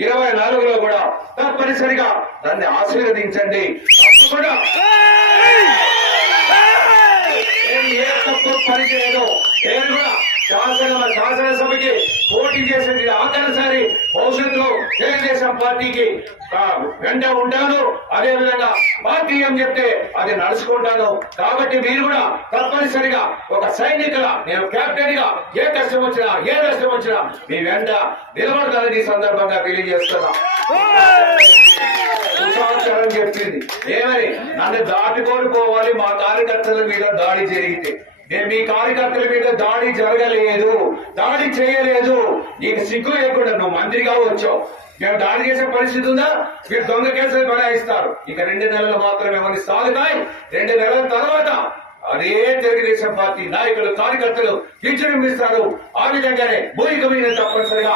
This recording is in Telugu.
2024లో కూడా తప్పనిసరిగా దాన్ని ఆశీర్వదించండి. కూడా నేను ఏ తప్పు పని చేయను. నేను కూడా శాసనసభకి పోటీ చేసేది ఆఖరిసారి. భవిష్యత్తులో తెలుగుదేశం పార్టీకి వెంట ఉంటాను. అదే విధంగా పార్టీ ఏం చెప్తే అది నడుచుకుంటాను. కాబట్టి మీరు కూడా తప్పనిసరిగా ఒక సైనికుల, నేను కెప్టెన్ గా ఏ కష్టం వచ్చినా ఏ నష్టం వచ్చినా మీ వెంట నిలబడతానని ఈ సందర్భంగా తెలియజేస్తున్నా. సంవత్సరం చెప్పింది ఏమని, నన్ను దాటుకొని పోవాలి. మా కార్యకర్తల మీద దాడి జరిగితే నేను మీ కార్యకర్తల మీద దాడి జరగలేదు, దాడి చేయలేదు. నీకు సిగ్గు లేకుండా నువ్వు మంత్రిగా వచ్చావు. మేము దాడి చేసే పరిస్థితి ఉందా? మీరు దొంగ కేసులు బనాయిస్తారు. ఇక 2 నెలలు మాత్రమే మనకి సాగుతాయి. 2 నెలల తర్వాత అదే తెలుగుదేశం పార్టీ నాయకులు కార్యకర్తలు విజృంభిస్తారు. ఆ విధంగానే భూమిక మీద తప్పనిసరిగా